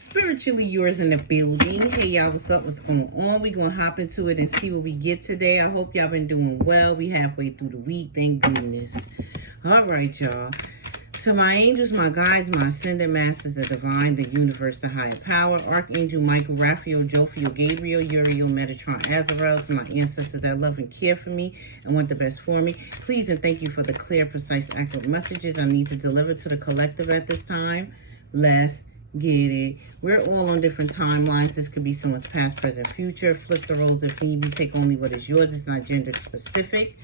Spiritually yours in the building. Hey y'all, what's up? What's going on? We're gonna hop into it and see what we get today. I hope y'all been doing well. We halfway through the week, thank goodness. All right, y'all. To my angels, my guides, my ascended masters, the divine, the universe, the higher power, Archangel Michael, Raphael, Jophiel, Gabriel, Uriel, Metatron, Azrael, to my ancestors that love and care for me and want the best for me. Please and thank you for the clear, precise, accurate messages I need to deliver to the collective at this time. Let's get it. We're all on different timelines. This could be someone's past, present, future. Flip the roles if need be. Take only what is yours. It's not gender specific.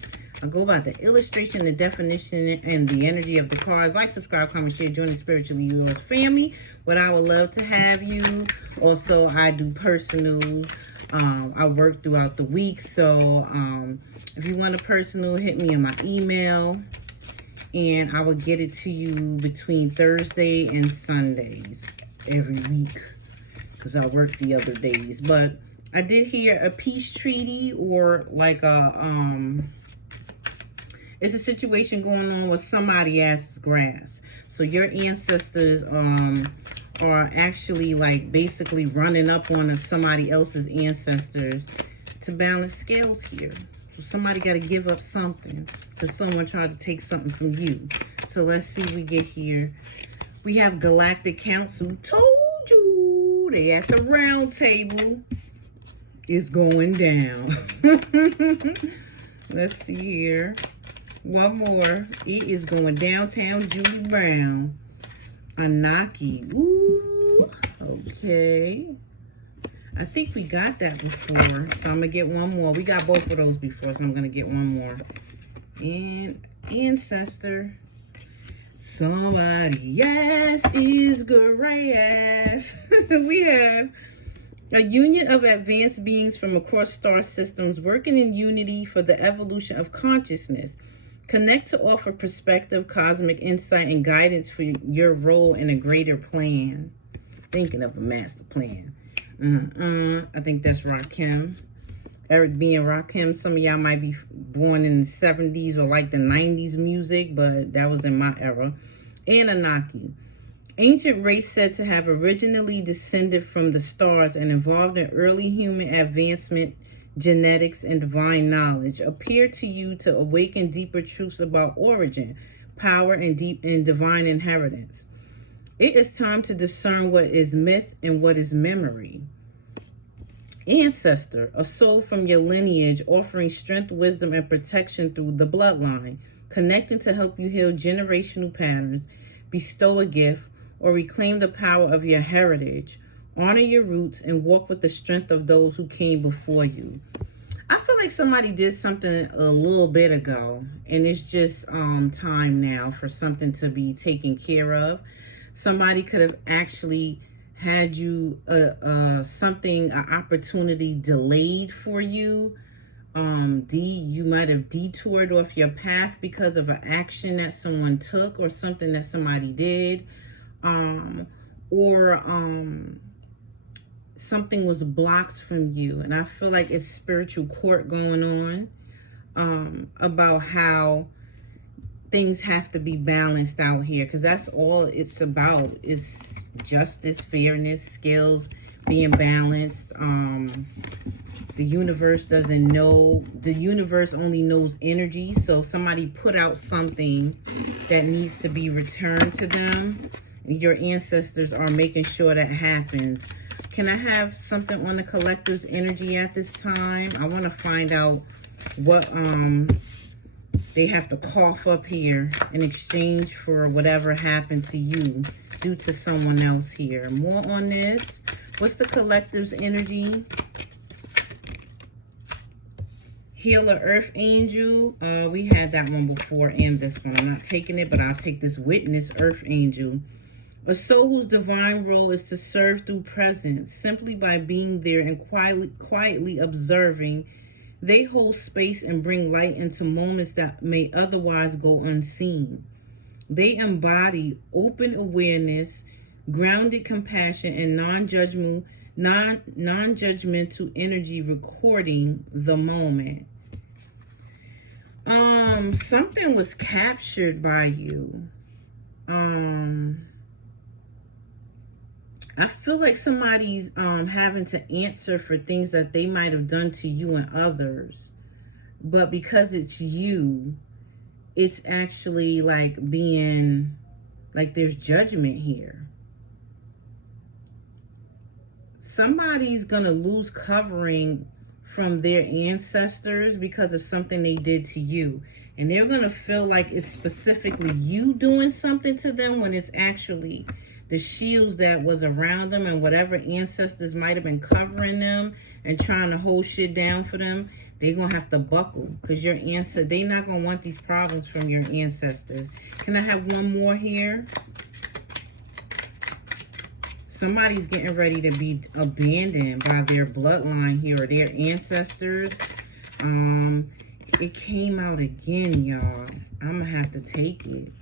I'll go by the illustration, the definition, and the energy of the cards. Like, subscribe, comment, share, join the Spiritually Yours family. But I would love to have you. Also, I do personal. I work throughout the week. So if you want a personal, hit me on my email. And I will get it to you between Thursday and Sundays every week, because I work the other days. But I did hear a peace treaty, or like a it's a situation going on with somebody else's grass. So your ancestors are actually like basically running up on somebody else's ancestors to balance scales here. So somebody got to give up something because someone tried to take something from you. So let's see what we get here. We have Galactic Council. Told you they at the round table. It's going down. Let's see here. One more. It is going downtown, Julie Brown. Anaki. Ooh. Okay. I think we got that before, so I'm going to get one more. We got both of those before, so I'm going to get one more. And Ancestor. Somebody else is grass. We have a union of advanced beings from across star systems working in unity for the evolution of consciousness. Connect to offer perspective, cosmic insight, and guidance for your role in a greater plan. Thinking of a master plan. I think that's Rakim. Eric being Rakim. Some of y'all might be born in the 70s or like the 90s music, but that was in my era. Anunnaki. Ancient race said to have originally descended from the stars and involved in early human advancement, genetics, and divine knowledge, appear to you to awaken deeper truths about origin, power, and divine inheritance. It is time to discern what is myth and what is memory. Ancestor, a soul from your lineage offering strength, wisdom, and protection through the bloodline, connecting to help you heal generational patterns, bestow a gift, or reclaim the power of your heritage. Honor your roots and walk with the strength of those who came before you. I feel like somebody did something a little bit ago, and it's just time now for something to be taken care of. Somebody could have actually had you an opportunity delayed for you. You might have detoured off your path because of an action that someone took or something that somebody did, or something was blocked from you. And I feel like it's spiritual court going on about how things have to be balanced out here, because that's all it's about, is justice, fairness, skills being balanced. The universe doesn't know, the universe only knows energy. So somebody put out something that needs to be returned to them. Your ancestors are making sure that happens. Can I have something on the collective's energy at this time? I want to find out what they have to cough up here in exchange for whatever happened to you due to someone else here. More on this. What's the collective's energy? Healer Earth Angel. We had that one before and this one. I'm not taking it, but I'll take this Witness Earth Angel. A soul whose divine role is to serve through presence, simply by being there and quietly observing. They hold space and bring light into moments that may otherwise go unseen. They embody open awareness, grounded compassion, and non-judgmental energy, recording the moment. Something was captured by you. I feel like somebody's having to answer for things that they might have done to you and others. But because it's you, it's actually like being, like there's judgment here. Somebody's going to lose covering from their ancestors because of something they did to you. And they're going to feel like it's specifically you doing something to them when it's actually the shields that was around them and whatever ancestors might have been covering them and trying to hold shit down for them. They're going to have to buckle because your they're not going to want these problems from your ancestors. Can I have one more here? Somebody's getting ready to be abandoned by their bloodline here or their ancestors. It came out again, y'all. I'm going to have to take it.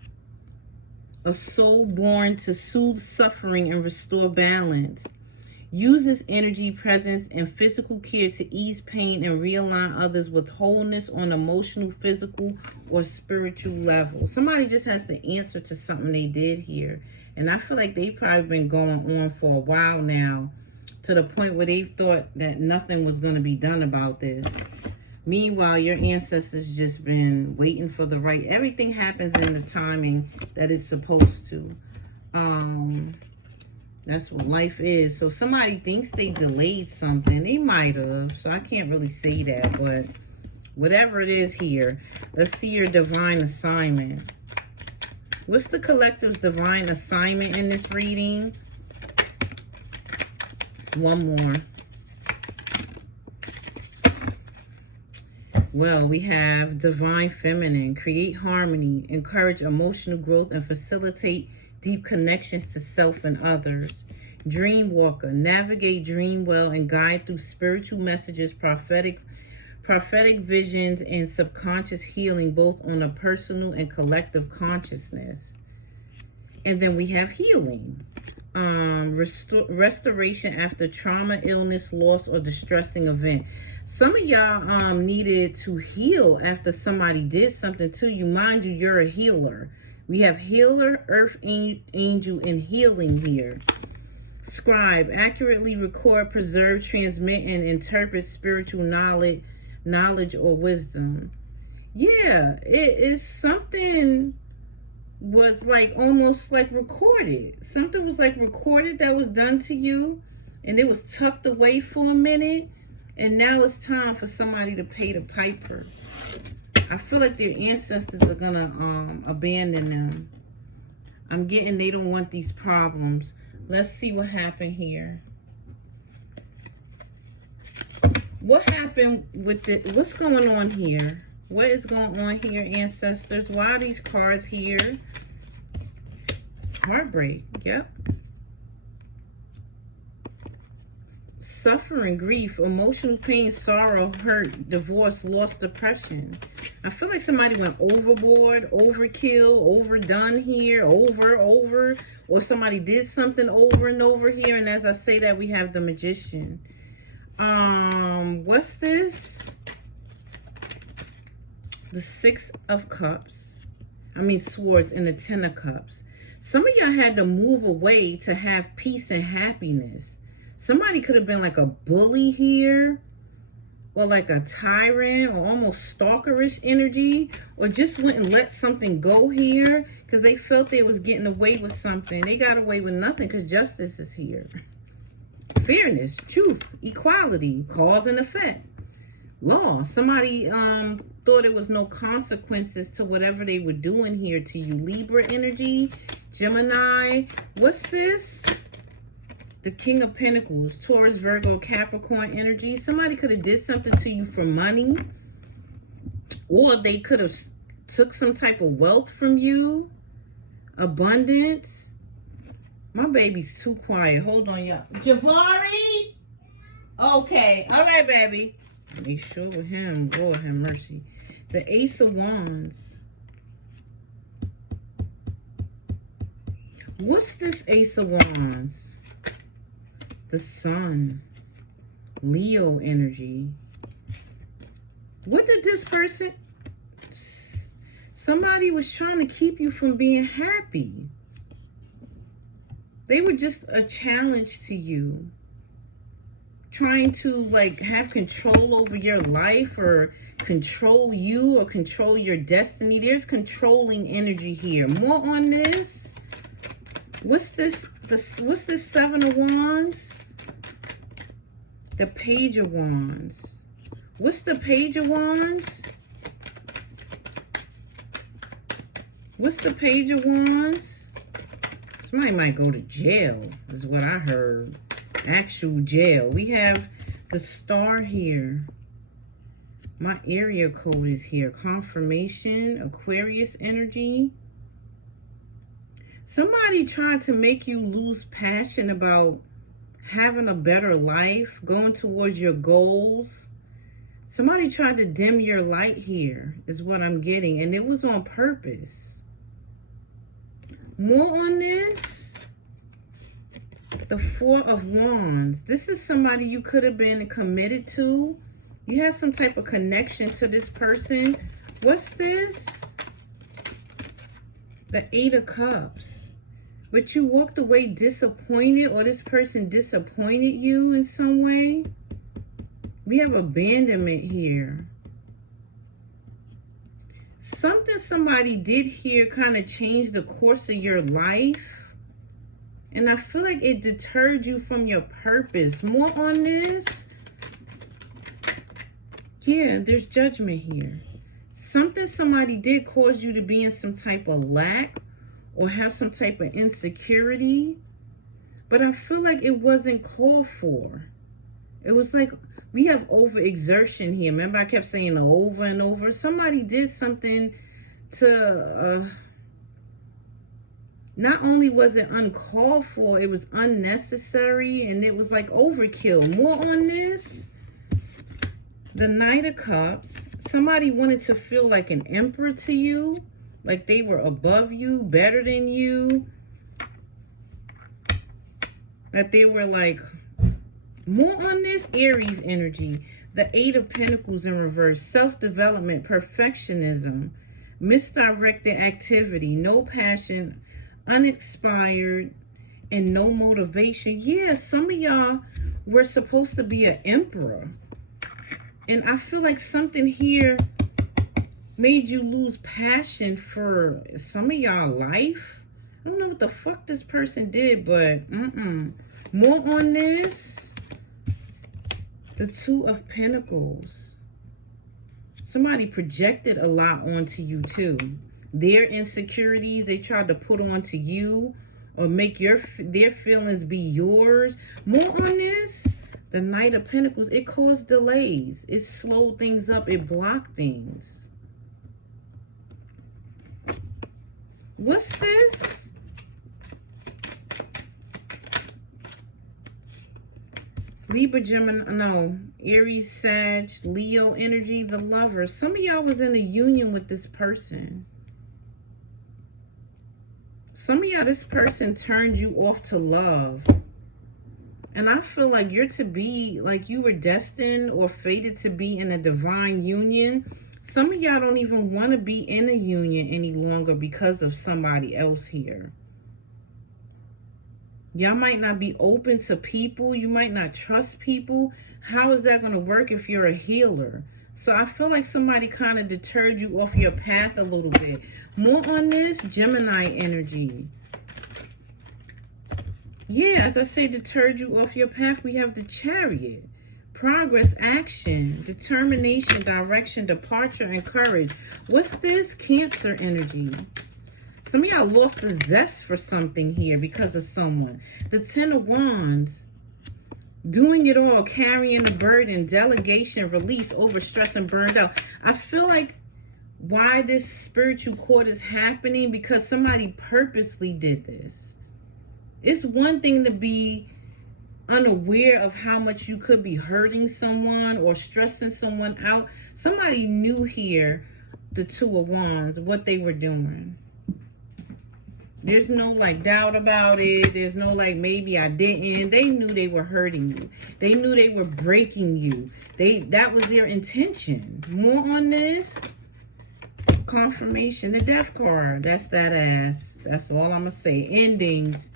A soul born to soothe suffering and restore balance. Uses energy, presence, and physical care to ease pain and realign others with wholeness on emotional, physical, or spiritual level. Somebody just has to answer to something they did here. And I feel like they've probably been going on for a while now, to the point where they've thought that nothing was going to be done about this. Meanwhile, your ancestors just been waiting for the right. Everything happens in the timing that it's supposed to. That's what life is. So somebody thinks they delayed something. They might have. So I can't really say that. But whatever it is here, let's see your divine assignment. What's the collective's divine assignment in this reading? One more. Well, we have divine feminine. Create harmony, encourage emotional growth, and facilitate deep connections to self and others. Dream walker. Navigate dream well and guide through spiritual messages, prophetic visions, and subconscious healing, both on a personal and collective consciousness. And then we have healing. Restoration after trauma, illness, loss, or distressing event. Some of y'all needed to heal after somebody did something to you. Mind you, you're a healer. We have healer, earth angel, and healing here. Scribe. Accurately record, preserve, transmit, and interpret spiritual knowledge or wisdom. Yeah, it is something was like almost like recorded. Something was like recorded that was done to you, and it was tucked away for a minute, and now it's time for somebody to pay the piper. I feel like their ancestors are gonna abandon them. I'm getting they don't want these problems. Let's see what happened here. What happened with it? What's going on here? What is going on here, ancestors? Why are these cards here? Heartbreak. Yep. Suffering, grief, emotional pain, sorrow, hurt, divorce, loss, depression. I feel like somebody went overboard, overkill, overdone here, over, or somebody did something over and over here. And as I say that, we have the Magician. What's this? The Six of Cups. Swords, and the Ten of Cups. Some of y'all had to move away to have peace and happiness. Somebody could have been like a bully here, or like a tyrant, or almost stalkerish energy, or just went and let something go here because they felt they was getting away with something. They got away with nothing because justice is here. Fairness, truth, equality, cause and effect, law. Somebody thought there was no consequences to whatever they were doing here to you. Libra energy, Gemini. What's this? The King of Pentacles, Taurus, Virgo, Capricorn energy. Somebody could have did something to you for money, or they could have took some type of wealth from you. Abundance. My baby's too quiet. Hold on, y'all. Javari? Okay. All right, baby. Make sure with him. Lord have mercy. The Ace of Wands. What's this Ace of Wands? The Sun. Leo energy. What did this person... Somebody was trying to keep you from being happy. They were just a challenge to you. Trying to like have control over your life or control you or control your destiny. There's controlling energy here. More on this. What's this? What's this Seven of Wands? The Page of Wands. What's the Page of Wands? What's the Page of Wands? Somebody might go to jail, is what I heard. Actual jail. We have the Star here. My area code is here. Confirmation, Aquarius energy. Somebody tried to make you lose passion about having a better life, going towards your goals. Somebody tried to dim your light here, is what I'm getting. And it was on purpose. More on this. The Four of Wands. This is somebody you could have been committed to. You had some type of connection to this person. What's this? The Eight of Cups. But you walked away disappointed, or this person disappointed you in some way. We have abandonment here. Something somebody did here kind of changed the course of your life. And I feel like it deterred you from your purpose. More on this. Yeah, there's judgment here. Something somebody did cause you to be in some type of lack or have some type of insecurity. But I feel like it wasn't called for. It was like we have overexertion here. Remember I kept saying over and over. Somebody did something to... not only was it uncalled for, it was unnecessary, and it was like overkill. More on this. The Knight of Cups. Somebody wanted to feel like an emperor to you, like they were above you, better than you. That they were like... More on this, Aries energy. The Eight of Pentacles in reverse. Self-development, perfectionism, misdirected activity, no passion, unexpired, and no motivation. Yeah, some of y'all were supposed to be an emperor. And I feel like something here made you lose passion for some of y'all life. I don't know what the fuck this person did, but More on this. The Two of Pentacles. Somebody projected a lot onto you too. Their insecurities they tried to put onto you or make their feelings be yours. More on this. The Knight of Pentacles. It caused delays. It slowed things up. It blocked things. What's this? Libra, Gemini, no, Aries, Sag, Leo energy, the Lover. Some of y'all was in a union with this person. Some of y'all, this person turned you off to love. And I feel like you're to be, like you were destined or fated to be in a divine union. Some of y'all don't even want to be in a union any longer because of somebody else here. Y'all might not be open to people. You might not trust people. How is that going to work if you're a healer? So I feel like somebody kind of deterred you off your path a little bit. More on this, Gemini energy. Yeah, as I say, deterred you off your path. We have the Chariot. Progress, action, determination, direction, departure, and courage. What's this? Cancer energy. Some of y'all lost the zest for something here because of someone. The Ten of Wands. Doing it all, carrying the burden, delegation, release, overstress, and burned out. I feel like why this spiritual court is happening because somebody purposely did this. It's one thing to be unaware of how much you could be hurting someone or stressing someone out. Somebody knew here, the Two of Wands, what they were doing. There's no like doubt about it. There's no like maybe I didn't. They knew they were hurting you. They knew they were breaking you. That was their intention. More on this. Confirmation, the Death card. That's that ass. That's all I'm gonna say. Endings.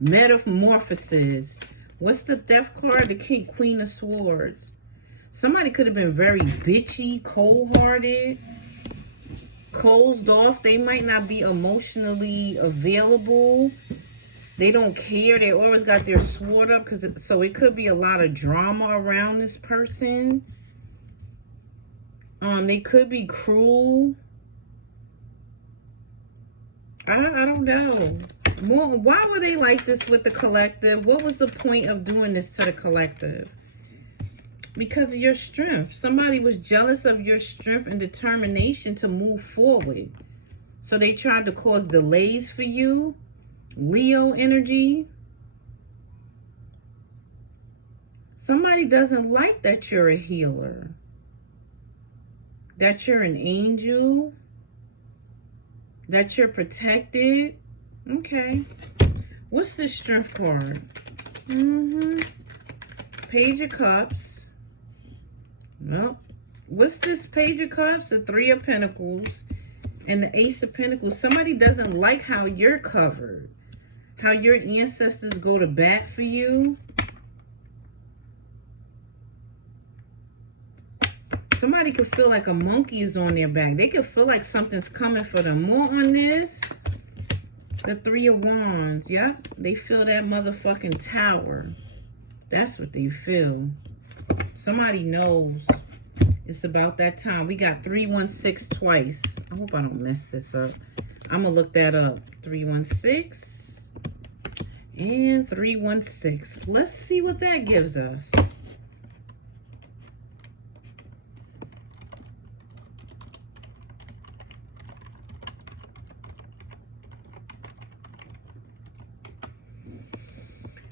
Metamorphosis. What's the Death card? The Queen of Swords. Somebody could have been very bitchy, cold-hearted, closed off. They might not be emotionally available. They don't care. They always got their sword up. So it could be a lot of drama around this person. They could be cruel. I don't know. Why were they like this with the collective? What was the point of doing this to the collective? Because of your strength. Somebody was jealous of your strength and determination to move forward. So they tried to cause delays for you. Leo energy. Somebody doesn't like that you're a healer. That you're an angel. That you're protected. Okay. What's the strength card? Page of Cups. Nope. What's this Page of Cups? The Three of Pentacles and the Ace of Pentacles. Somebody doesn't like how you're covered. How your ancestors go to bat for you. Somebody could feel like a monkey is on their back. They could feel like something's coming for them. More on this. The Three of Wands. Yeah, they feel that motherfucking tower. That's what they feel. Somebody knows it's about that time. We got 316 twice. I hope I don't mess this up. I'm going to look that up. 316 and 316. Let's see what that gives us.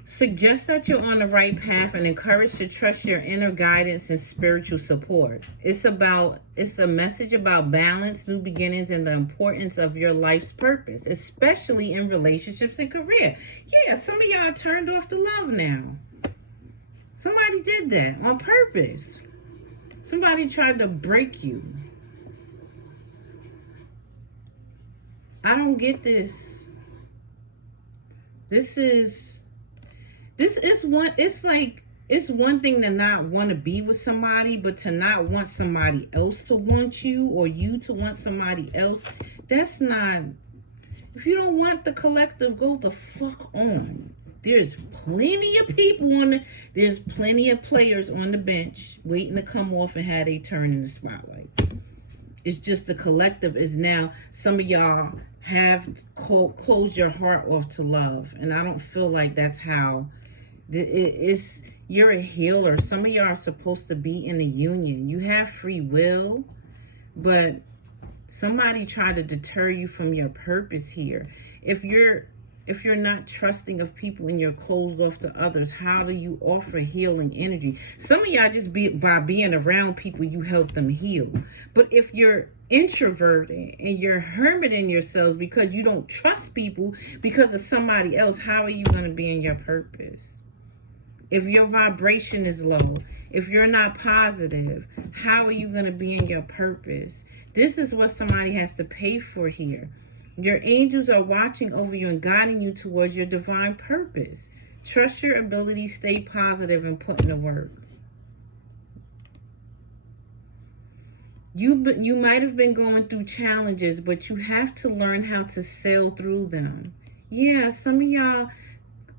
Suggest that you're on the right path and encourage to trust your inner guidance and spiritual support. It's a message about balance, new beginnings, and the importance of your life's purpose, especially in relationships and career. Yeah, some of y'all turned off the love now. Somebody did that on purpose. Somebody tried to break you. I don't get this. It's one thing to not want to be with somebody, but to not want somebody else to want you or you to want somebody else, that's not, if you don't want the collective, go the fuck on. There's plenty of people there's plenty of players on the bench waiting to come off and have a turn in the spotlight. It's just the collective is now, some of y'all have closed your heart off to love. And I don't feel like that's how you're a healer. Some of y'all are supposed to be in a union. You have free will, but somebody tried to deter you from your purpose here. If you're not trusting of people and you're closed off to others, how do you offer healing energy? Some of y'all just by being around people, you help them heal. But if you're introverted and you're hermiting yourselves because you don't trust people because of somebody else, how are you going to be in your purpose? If your vibration is low, if you're not positive, how are you going to be in your purpose? This is what somebody has to pay for here. Your angels are watching over you and guiding you towards your divine purpose. Trust your ability, stay positive, and put in the work. You might have been going through challenges, but you have to learn how to sail through them. Yeah, some of y'all,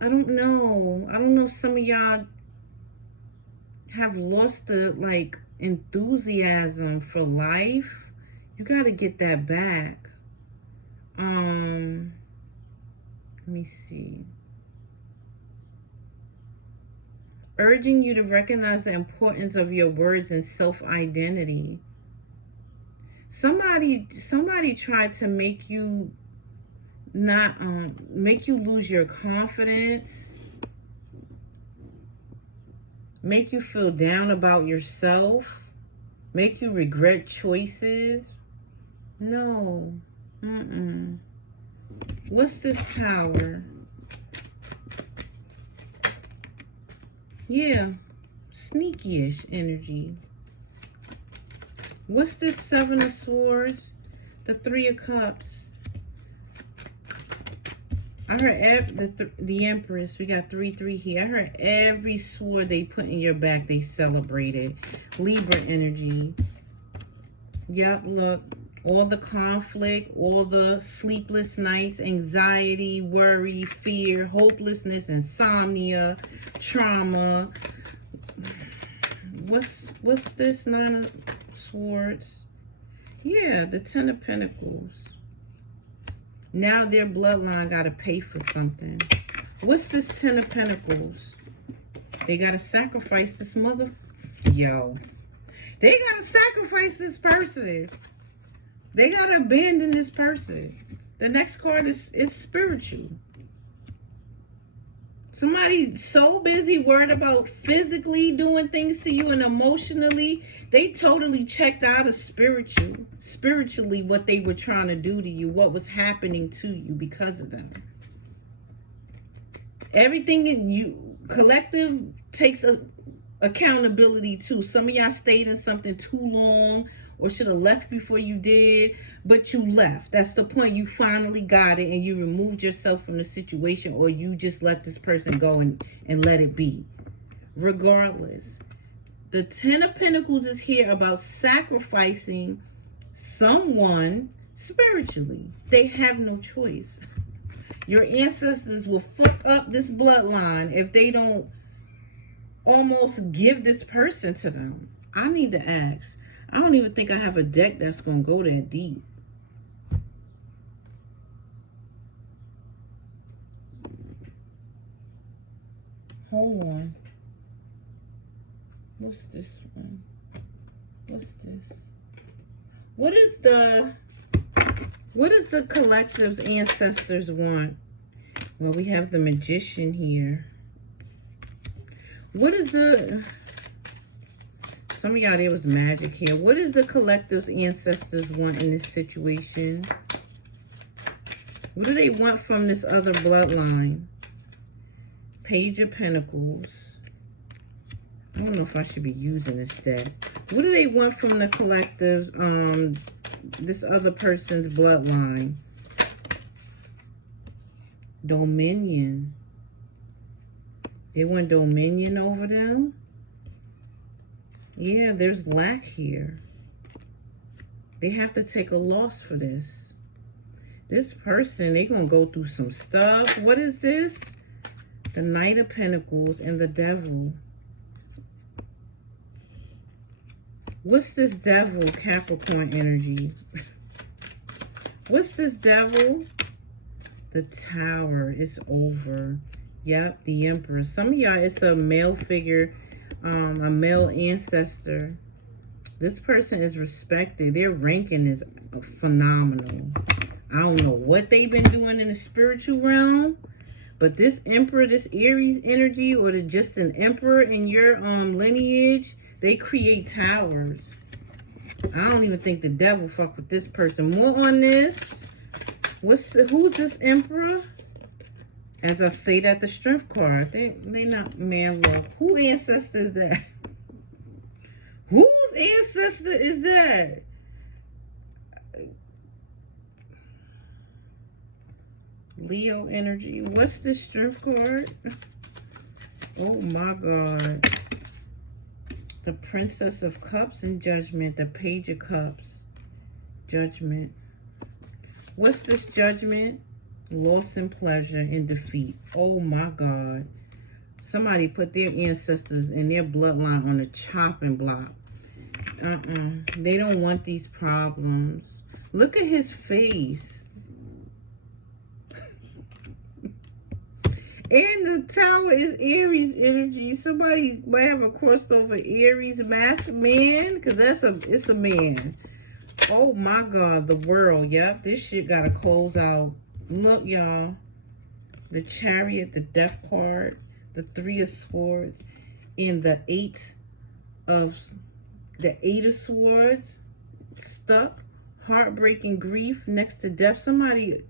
I don't know if some of y'all have lost the enthusiasm for life. You got to get that back. Let me see. Urging you to recognize the importance of your words and self-identity. Somebody tried to make you make you lose your confidence, make you feel down about yourself, make you regret choices. No. What's this Tower? Yeah, sneaky-ish energy. What's this Seven of Swords? The Three of Cups. I heard the Empress. We got 3-3 here. I heard every sword they put in your back, they celebrated. Libra energy. Yep, look. All the conflict, all the sleepless nights, anxiety, worry, fear, hopelessness, insomnia, trauma. What's this? 9 of Swords. Yeah, the 10 of Pentacles. Now their bloodline got to pay for something. What's this 10 of Pentacles? They got to sacrifice this mother. Yo. They got to sacrifice this person. They got to abandon this person. The next card is spiritual. Somebody's so busy worried about physically doing things to you and emotionally, they totally checked out of spiritually what they were trying to do to you, what was happening to you because of them. Everything in you, collective takes accountability too. Some of y'all stayed in something too long or should have left before you did, but you left. That's the point. You finally got it and you removed yourself from the situation, or you just let this person go and let it be. Regardless, the 10 of Pentacles is here about sacrificing someone spiritually. They have no choice. Your ancestors will fuck up this bloodline if they don't almost give this person to them. I need to ask. I don't even think I have a deck that's going to go that deep. Hold on. What's this one? What's this? What is the collective's ancestors want? Well, we have the Magician here. What is the... Some of y'all, there was magic here. What does the collective's ancestors want in this situation? What do they want from this other bloodline? Page of Pentacles. I don't know if I should be using this deck. What do they want from the collective, this other person's bloodline? Dominion. They want dominion over them? Yeah, there's lack here. They have to take a loss for this. This person, they're going to go through some stuff. What is this? The Knight of Pentacles and the Devil. What's this Devil, Capricorn energy? What's this Devil? The Tower is over. Yep, the Emperor. Some of y'all, it's a male figure, a male ancestor. This person is respected. Their ranking is phenomenal. I don't know what they've been doing in the spiritual realm, but this Emperor, this Aries energy, or just an Emperor in your lineage, they create towers. I don't even think the devil fuck with this person. More on this. Who's this Emperor? As I say that, the Strength card. They not, man, look. Who ancestor is that? Whose ancestor is that? Leo energy. What's the Strength card? Oh my God. The Princess of Cups and Judgment. The Page of Cups. Judgment. What's this Judgment? Loss and pleasure and defeat. Oh my God. Somebody put their ancestors and their bloodline on the chopping block. They don't want these problems. Look at his face. And the Tower is Aries energy. Somebody might have a crossover Aries masked man, because it's a man. Oh my God, the World. Yep, this shit gotta close out. Look, y'all. The Chariot, the Death card, the Three of Swords, and the Eight of Swords. Stuck. Heartbreaking grief next to death. Somebody...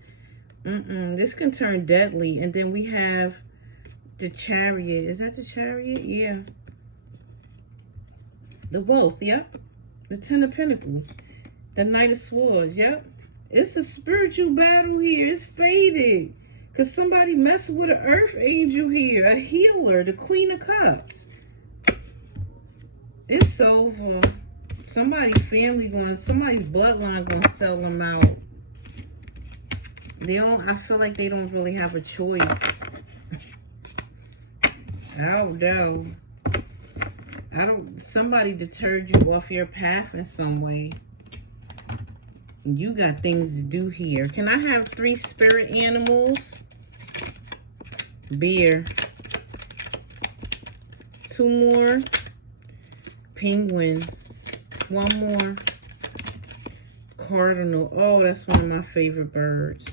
this can turn deadly. And then we have the Chariot. Is that the Chariot? Yeah. The Both, yep. The Ten of Pentacles. The Knight of Swords, yep. It's a spiritual battle here. It's faded. Because somebody messing with an earth angel here. A healer. The Queen of Cups. It's over. Somebody's family going, somebody's bloodline going to sell them out. They don't, I feel like they don't really have a choice. Somebody deterred you off your path in some way. You got things to do here. Can I have 3 spirit animals? Bear. 2 more. Penguin. 1 more. Cardinal. Oh, that's one of my favorite birds.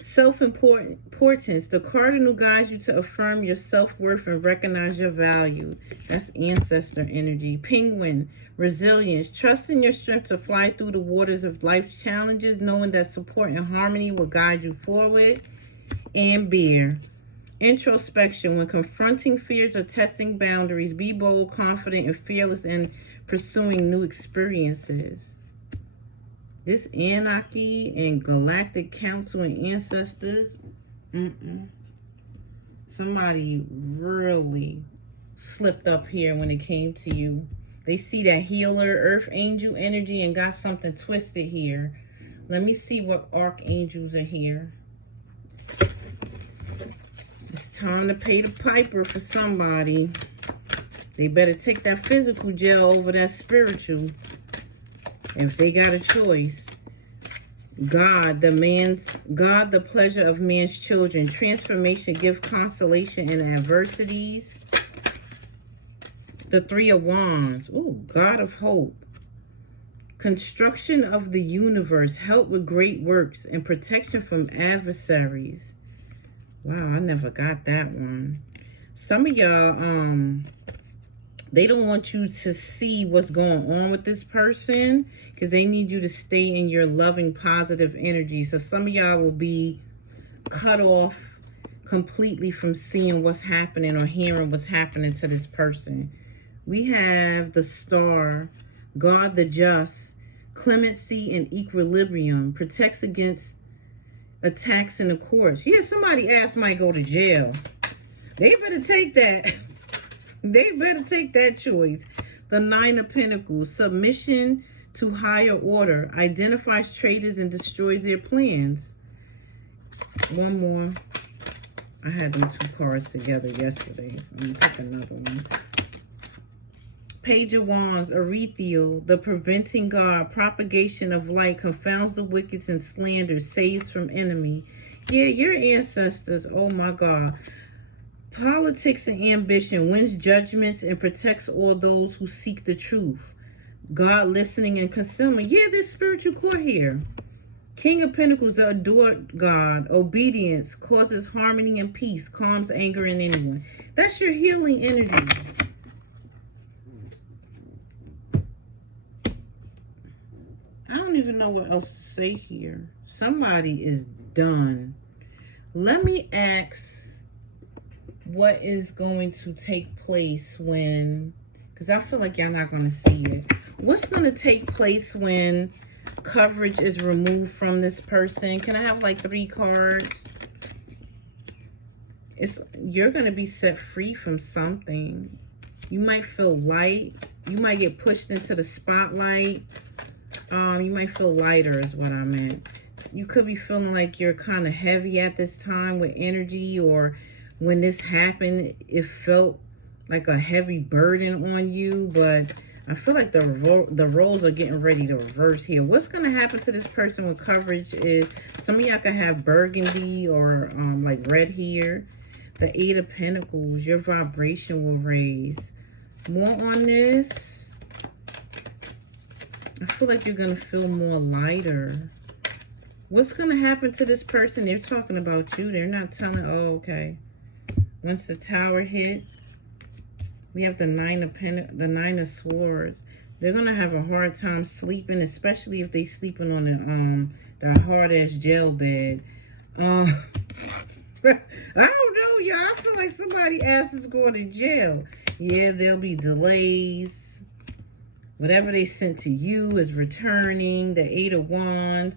Self-importance. The cardinal guides you to affirm your self-worth and recognize your value. That's ancestor energy. Penguin. Resilience. Trust in your strength to fly through the waters of life's challenges, knowing that support and harmony will guide you forward. And bear. Introspection. When confronting fears or testing boundaries, be bold, confident, and fearless in pursuing new experiences. This anarchy and galactic council and ancestors. Somebody really slipped up here when it came to you. They see that healer, earth angel energy and got something twisted here. Let me see what archangels are here. It's time to pay the piper for somebody. They better take that physical jail over that spiritual. If they got a choice. God, the pleasure of man's children. Transformation, give consolation in adversities. The 3 of Wands. Ooh, God of hope. Construction of the universe. Help with great works and protection from adversaries. Wow, I never got that one. Some of y'all, they don't want you to see what's going on with this person because they need you to stay in your loving, positive energy. So some of y'all will be cut off completely from seeing what's happening or hearing what's happening to this person. We have the Star, God the just, clemency and equilibrium, protects against attacks in the courts. Yeah, somebody asked might go to jail. They better take that. They better take that choice. The 9 of Pentacles, submission to higher order, identifies traitors and destroys their plans. One more. I had them 2 cards together yesterday, so I'm going to pick another one. Page of Wands, Erethiel, the preventing God, propagation of light, confounds the wicked and slander, saves from enemy. Yeah, your ancestors, oh my God. Politics and ambition, wins judgments and protects all those who seek the truth. God listening and consuming. Yeah, there's spiritual core here. King of Pentacles, the adored God, obedience, causes harmony and peace, calms anger in anyone. That's your healing energy. I don't even know what else to say here. Somebody is done. Let me ask what is going to take place when, because I feel like y'all not going to see it. What's going to take place when coverage is removed from this person? Can I have like 3 cards? You're going to be set free from something. You might feel light. You might get pushed into the spotlight. You might feel lighter is what I meant. You could be feeling like you're kind of heavy at this time with energy, or when this happened, it felt like a heavy burden on you, but I feel like the roles are getting ready to reverse here. What's going to happen to this person with coverage is some of y'all can have burgundy or like red here. The 8 of Pentacles, your vibration will raise. More on this. I feel like you're going to feel more lighter. What's going to happen to this person? They're talking about you. They're not telling. Oh, okay. Once the Tower hit, we have the 9 of Swords. They're going to have a hard time sleeping, especially if they sleeping on the hard-ass jail bed. I don't know, y'all. I feel like somebody else is going to jail. Yeah, there'll be delays. Whatever they sent to you is returning. The 8 of Wands.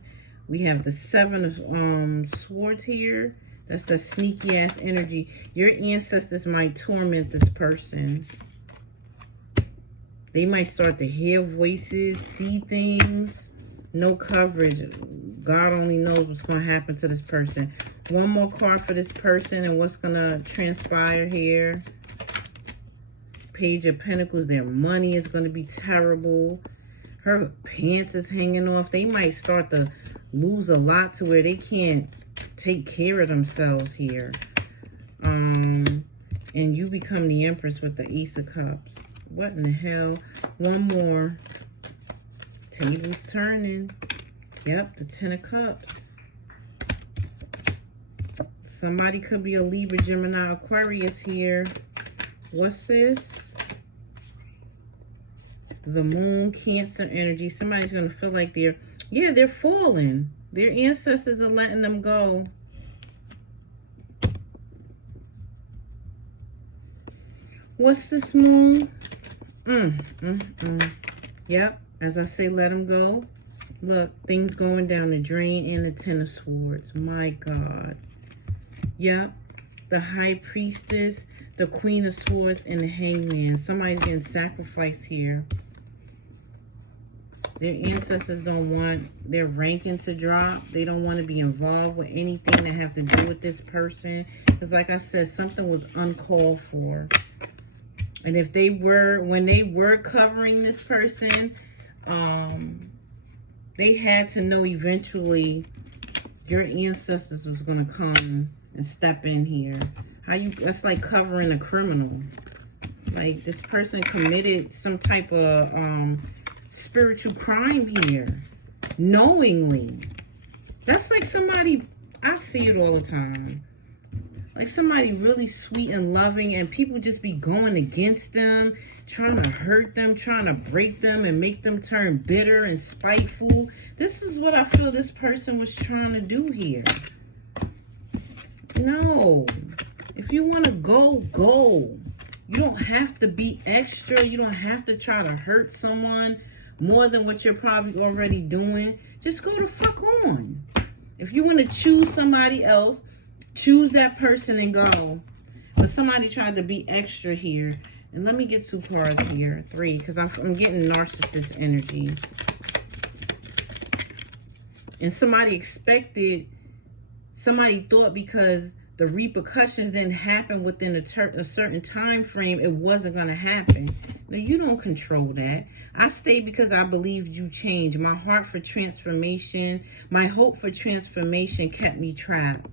We have the 7 of Swords here. That's the sneaky ass energy. Your ancestors might torment this person. They might start to hear voices, see things. No coverage. God only knows what's going to happen to this person. One more card for this person and what's going to transpire here. Page of Pentacles. Their money is going to be terrible. Her pants is hanging off. They might start to lose a lot to where they can't take care of themselves here. And you become the Empress with the Ace of Cups. What in the hell? One more. Tables turning. Yep, the 10 of Cups. Somebody could be a Libra, Gemini, Aquarius here. What's this? The Moon, Cancer energy. Somebody's going to feel like they're falling. Their ancestors are letting them go. What's this, Moon? Yep, as I say, let them go. Look, things going down the drain and the 10 of Swords. My God. Yep, the High Priestess, the Queen of Swords, and the Hangman. Somebody's getting sacrificed here. Their ancestors don't want their ranking to drop. They don't want to be involved with anything that have to do with this person. Because like I said, something was uncalled for. And if they were, when they were covering this person, they had to know eventually your ancestors was going to come and step in here. That's like covering a criminal. Like this person committed some type of spiritual crime here, knowingly. That's like somebody, I see it all the time. Like somebody really sweet and loving and people just be going against them, trying to hurt them, trying to break them and make them turn bitter and spiteful. This is what I feel this person was trying to do here. No. If you want to go, go. You don't have to be extra. You don't have to try to hurt someone more than what you're probably already doing. Just go the fuck on. If you want to choose somebody else, choose that person and go. But somebody tried to be extra here. And let me get 2 cards here. 3, because I'm getting narcissist energy. And somebody thought because the repercussions didn't happen within a certain time frame, it wasn't going to happen. No, you don't control that. I stayed because I believed you changed. My heart for transformation, my hope for transformation kept me trapped.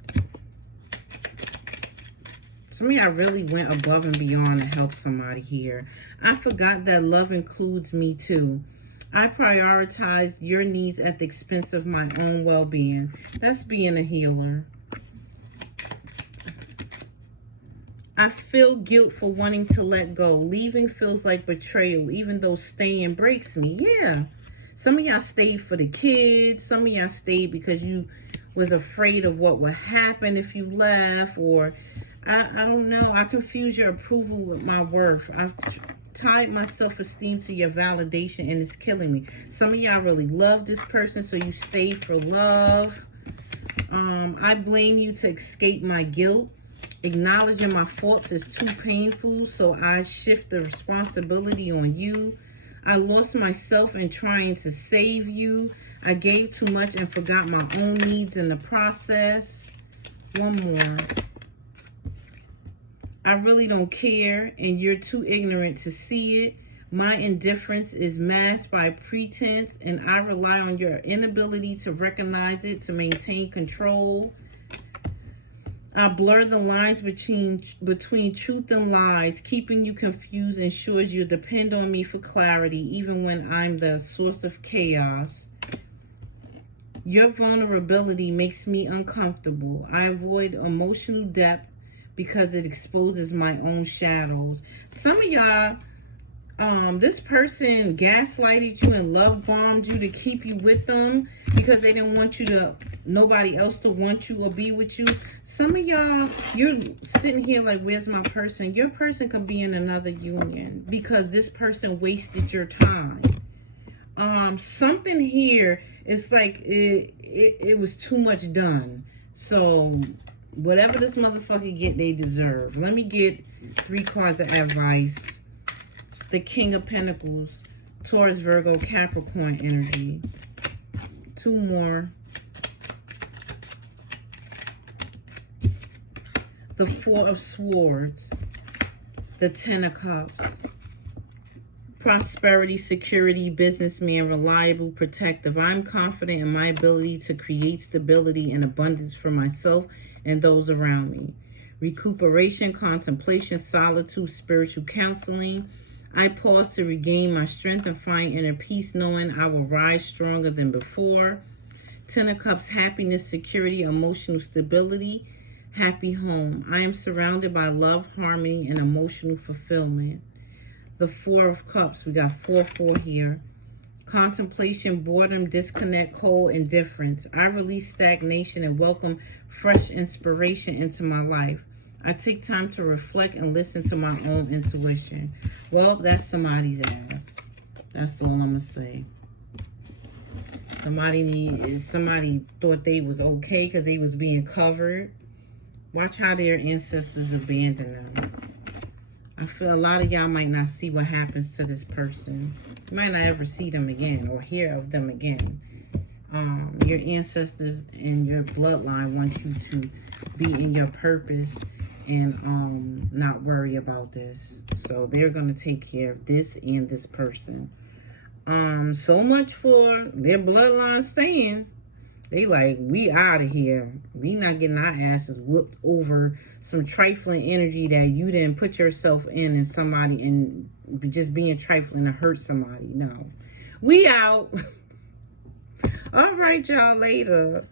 Some of y'all really went above and beyond to help somebody here. I forgot that love includes me too. I prioritize your needs at the expense of my own well-being. That's being a healer. I feel guilt for wanting to let go. Leaving feels like betrayal, even though staying breaks me. Yeah. Some of y'all stayed for the kids. Some of y'all stayed because you was afraid of what would happen if you left, or I don't know. I confuse your approval with my worth. I've tied my self-esteem to your validation, and it's killing me. Some of y'all really love this person, so you stayed for love. I blame you to escape my guilt. Acknowledging my faults is too painful, so I shift the responsibility on you. I lost myself in trying to save you. I gave too much and forgot my own needs in the process. One more. I really don't care, and you're too ignorant to see it. My indifference is masked by pretense, and I rely on your inability to recognize it to maintain control. I blur the lines between truth and lies. Keeping you confused ensures you depend on me for clarity, even when I'm the source of chaos. Your vulnerability makes me uncomfortable. I avoid emotional depth because it exposes my own shadows. Some of y'all, this person gaslighted you and love bombed you to keep you with them because they didn't want nobody else to want you or be with you. Some of y'all, you're sitting here like, where's my person? Your person could be in another union because this person wasted your time. Something here, it's like it was too much done. So whatever this motherfucker get, they deserve. Let me get 3 cards of advice. The King of Pentacles, Taurus, Virgo, Capricorn energy. 2 more. The 4 of Swords, the 10 of Cups. Prosperity, security, businessman, reliable, protective. I'm confident in my ability to create stability and abundance for myself and those around me. Recuperation, contemplation, solitude, spiritual counseling. I pause to regain my strength and find inner peace, knowing I will rise stronger than before. 10 of Cups, happiness, security, emotional stability, happy home. I am surrounded by love, harmony, and emotional fulfillment. The 4 of Cups, we got 4-4 here. Contemplation, boredom, disconnect, cold, indifference. I release stagnation and welcome fresh inspiration into my life. I take time to reflect and listen to my own intuition. Well, that's somebody's ass. That's all I'm going to say. Somebody thought they was okay because they was being covered. Watch how their ancestors abandoned them. I feel a lot of y'all might not see what happens to this person. You might not ever see them again or hear of them again. Your ancestors and your bloodline want you to be in your purpose and not worry about this. So they're going to take care of this and this person. So much for their bloodline staying. They like, we out of here. We not getting our asses whooped over some trifling energy that you didn't put yourself in and somebody and just being trifling to hurt somebody. No. We out. All right, y'all, later.